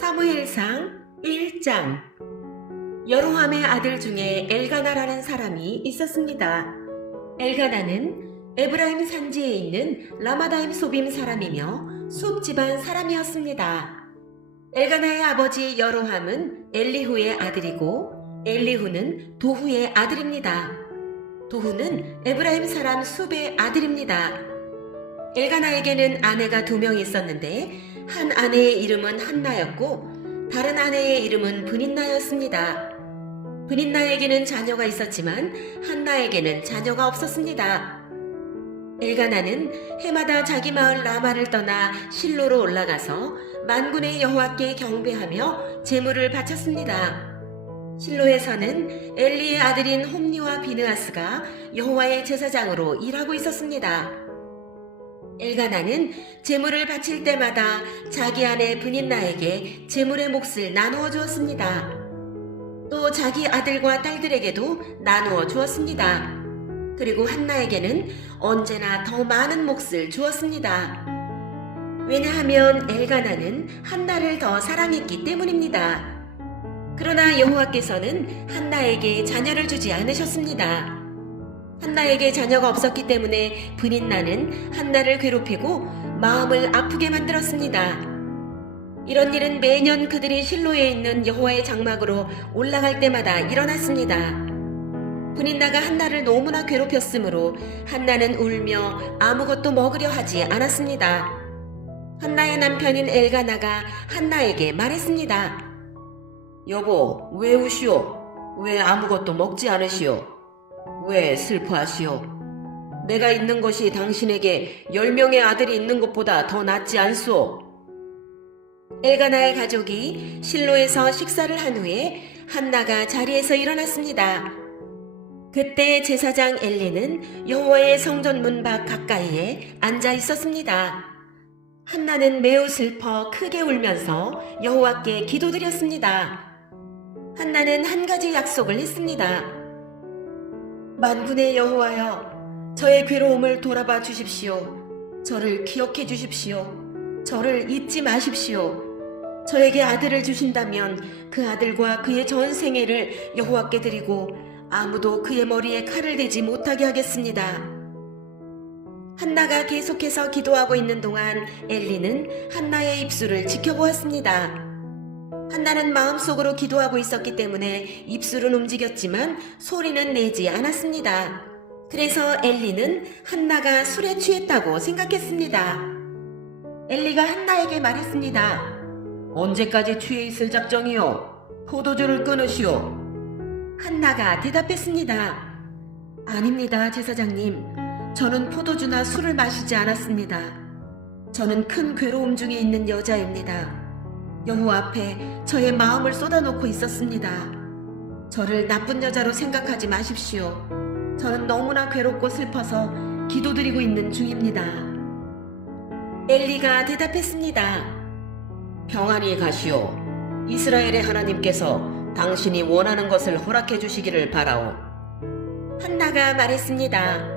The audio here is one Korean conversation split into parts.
사무엘상 1장. 여로함의 아들 중에 엘가나라는 사람이 있었습니다. 엘가나는 에브라임 산지에 있는 라마다임 소빔 사람이며 숲 집안 사람이었습니다. 엘가나의 아버지 여로함은 엘리후의 아들이고 엘리후는 도후의 아들입니다. 도후는 에브라임 사람 숲의 아들입니다. 엘가나에게는 아내가 2명 있었는데 한 아내의 이름은 한나였고 다른 아내의 이름은 브닌나였습니다. 브닌나에게는 자녀가 있었지만 한나에게는 자녀가 없었습니다. 엘가나는 해마다 자기 마을 라마를 떠나 실로로 올라가서 만군의 여호와께 경배하며 제물을 바쳤습니다. 실로에서는 엘리의 아들인 홈니와 비느하스가 여호와의 제사장으로 일하고 있었습니다. 엘가나는 제물을 바칠 때마다 자기 아내 브닌나에게 제물의 몫을 나누어 주었습니다. 또 자기 아들과 딸들에게도 나누어 주었습니다. 그리고 한나에게는 언제나 더 많은 몫을 주었습니다. 왜냐하면 엘가나는 한나를 더 사랑했기 때문입니다. 그러나 여호와께서는 한나에게 자녀를 주지 않으셨습니다. 한나에게 자녀가 없었기 때문에 브닌나는 한나를 괴롭히고 마음을 아프게 만들었습니다. 이런 일은 매년 그들이 실로에 있는 여호와의 장막으로 올라갈 때마다 일어났습니다. 브닌나가 한나를 너무나 괴롭혔으므로 한나는 울며 아무것도 먹으려 하지 않았습니다. 한나의 남편인 엘가나가 한나에게 말했습니다. 여보, 왜 우시오? 왜 아무것도 먹지 않으시오? 왜 슬퍼하시오? 내가 있는 것이 당신에게 10명의 아들이 있는 것보다 더 낫지 않소? 엘가나의 가족이 실로에서 식사를 한 후에 한나가 자리에서 일어났습니다. 그때 제사장 엘리는 여호와의 성전 문 밖 가까이에 앉아 있었습니다. 한나는 매우 슬퍼 크게 울면서 여호와께 기도드렸습니다. 한나는 한 가지 약속을 했습니다. 만군의 여호와여, 저의 괴로움을 돌아봐 주십시오. 저를 기억해 주십시오. 저를 잊지 마십시오. 저에게 아들을 주신다면 그 아들과 그의 전 생애를 여호와께 드리고 아무도 그의 머리에 칼을 대지 못하게 하겠습니다. 한나가 계속해서 기도하고 있는 동안 엘리는 한나의 입술을 지켜보았습니다. 한나는 마음속으로 기도하고 있었기 때문에 입술은 움직였지만 소리는 내지 않았습니다. 그래서 엘리는 한나가 술에 취했다고 생각했습니다. 엘리가 한나에게 말했습니다. 언제까지 취해 있을 작정이요? 포도주를 끊으시오. 한나가 대답했습니다. 아닙니다, 제사장님. 저는 포도주나 술을 마시지 않았습니다. 저는 큰 괴로움 중에 있는 여자입니다. 여호와 앞에 저의 마음을 쏟아놓고 있었습니다. 저를 나쁜 여자로 생각하지 마십시오. 저는 너무나 괴롭고 슬퍼서 기도드리고 있는 중입니다. 엘리가 대답했습니다. 평안히 가시오. 이스라엘의 하나님께서 당신이 원하는 것을 허락해 주시기를 바라오. 한나가 말했습니다.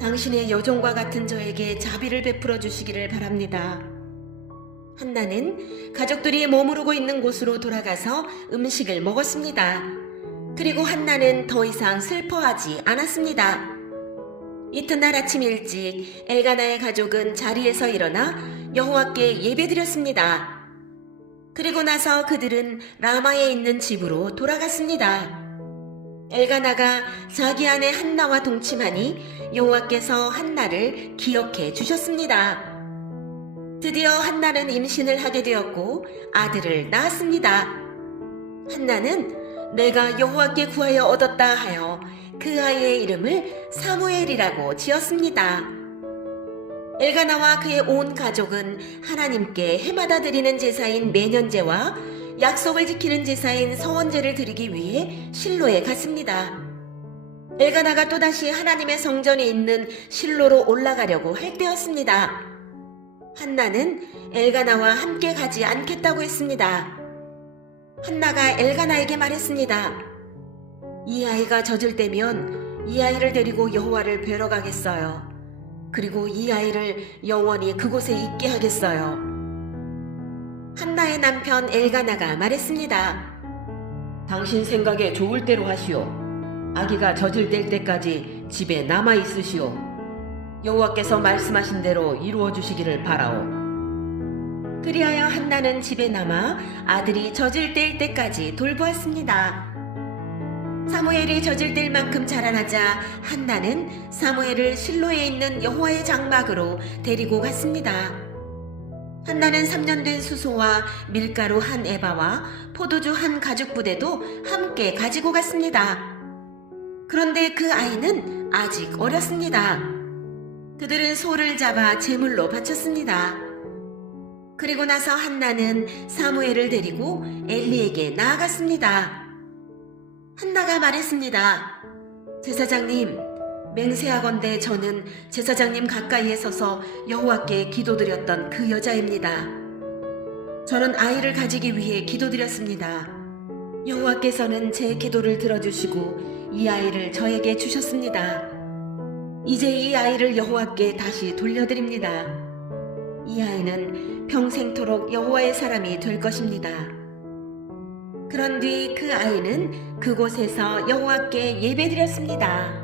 당신의 여종과 같은 저에게 자비를 베풀어 주시기를 바랍니다. 한나는 가족들이 머무르고 있는 곳으로 돌아가서 음식을 먹었습니다. 그리고 한나는 더 이상 슬퍼하지 않았습니다. 이튿날 아침 일찍 엘가나의 가족은 자리에서 일어나 여호와께 예배드렸습니다. 그리고 나서 그들은 라마에 있는 집으로 돌아갔습니다. 엘가나가 자기 아내 한나와 동침하니 여호와께서 한나를 기억해 주셨습니다. 드디어 한나는 임신을 하게 되었고 아들을 낳았습니다. 한나는 내가 여호와께 구하여 얻었다 하여 그 아이의 이름을 사무엘이라고 지었습니다. 엘가나와 그의 온 가족은 하나님께 해마다 드리는 제사인 매년제와 약속을 지키는 제사인 서원제를 드리기 위해 실로에 갔습니다. 엘가나가 또다시 하나님의 성전이 있는 실로로 올라가려고 할 때였습니다. 한나는 엘가나와 함께 가지 않겠다고 했습니다. 한나가 엘가나에게 말했습니다. 이 아이가 젖을 때면 이 아이를 데리고 여호와를 뵈러 가겠어요. 그리고 이 아이를 영원히 그곳에 있게 하겠어요. 한나의 하나의 남편 엘가나가 말했습니다. 당신 생각에 좋을 대로 하시오. 아기가 젖을 뗄 때까지 집에 남아 있으시오. 여호와께서 말씀하신 대로 이루어 주시기를 바라오. 그리하여 한나는 집에 남아 아들이 젖을 뗄 때까지 돌보았습니다. 사무엘이 젖을 뗄 만큼 자라나자 한나는 사무엘을 실로에 있는 여호와의 장막으로 데리고 갔습니다. 한나는 3년 된 수소와 밀가루 한 에바와 포도주 한 가죽 부대도 함께 가지고 갔습니다. 그런데 그 아이는 아직 어렸습니다. 그들은 소를 잡아 제물로 바쳤습니다. 그리고 나서 한나는 사무엘을 데리고 엘리에게 나아갔습니다. 한나가 말했습니다. 제사장님, 맹세하건대 저는 제사장님 가까이에 서서 여호와께 기도드렸던 그 여자입니다. 저는 아이를 가지기 위해 기도드렸습니다. 여호와께서는 제 기도를 들어주시고 이 아이를 저에게 주셨습니다. 이제 이 아이를 여호와께 다시 돌려드립니다. 이 아이는 평생토록 여호와의 사람이 될 것입니다. 그런 뒤 그 아이는 그곳에서 여호와께 예배드렸습니다.